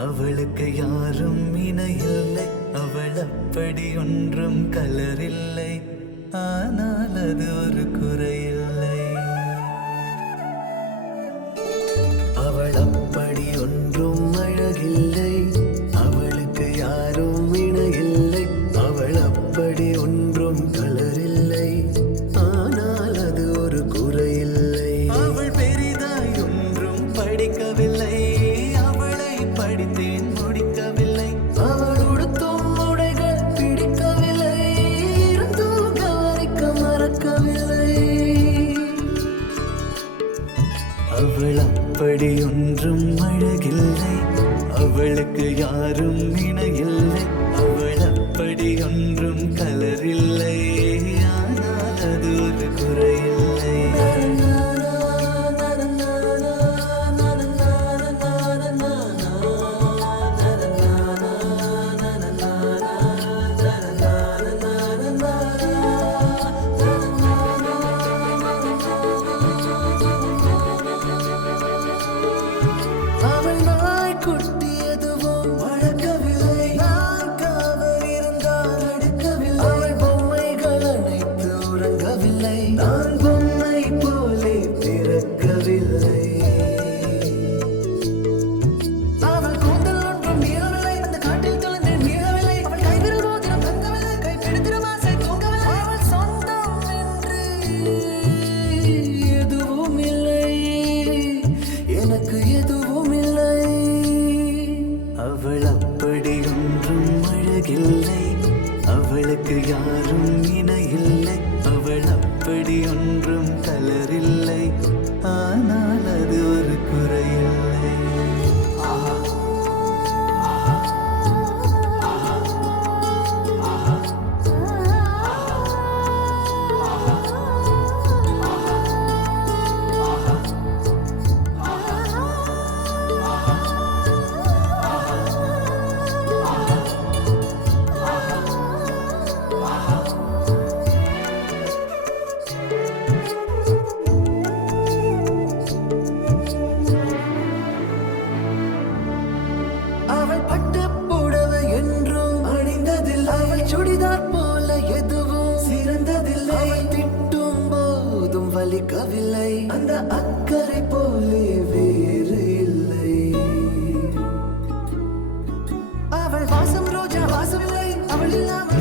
அவளுக்கு யாரும் இணையில்லை. அவள் அப்படி ஒன்றும் கலரில்லை. ஆனால் அது ஒரு குறையில்லை. அவள் அப்படி ஒன்றும் அழகில்லை. அவளுக்கு யாரும் இணையில்லை. அவள் அப்படி ஒன்றும் கலரில்லை. ஆனால் அது ஒரு குறையில்லை. அவள் பெரிதாய் ஒன்றும் படிக்கவில்லை. அவளை படித்தேன் முடிக்கவில்லை. அவள் உடுத்தும் உடைகள் பிடிக்கவில்லை. இருந்தும் கவனிக்க மறக்கவில்லை. அவள் அப்படி ஒன்றும் அழகில்லை. அவளுக்கு யாரும் இணையில்லை. அவள் அப்படி ஒன்றும் கலரில்லை. ஆனால் அது ஒரு குறையில்லை. அவள் நாய்க்குட்டி எதுவும் வளர்க்கவில்லை. நான் காவல் இருந்தால் அடுக்கவில்லை. அவள் பொம்மைகள் அனைத்து உறங்கவில்லை. நான் பொம்மை போலே பிறக்கவில்லை. அவள் கூந்தல் ஒன்றும் மீளவில்லை. அந்த காட்டில் தொலைந்தேன் மீளவில்லை. அவள் கைவிரல் மோதிரம் தங்கவில்லை. கைப்பிடித்திடும் ஆசை தூங்கவில்லை. அவள் சொந்தம் என்று எதுவும் இல்லை. எனக்கு எதுவும் இல்லை. அவள் அப்படி ஒன்றும் அழகில்லை. அவளுக்கு யாரும் இணையில்லை. அவள் அப்படி ஒன்றும் கலரில்லை. ஆனால் அது ஒரு குறையில்லை. அவள் பட்டு புடவை என்றும் அணிந்ததில்லை. அவள் சுடிதார் போல எதுவும் சிறந்ததில்லை. அவள் திட்டும் போதும் வலிக்கவில்லை. அந்த அக்கறை போலே வேறு இல்லை. அவள் வாசம் ரோஜா வாசமில்லை. அவள் இல்லாமல்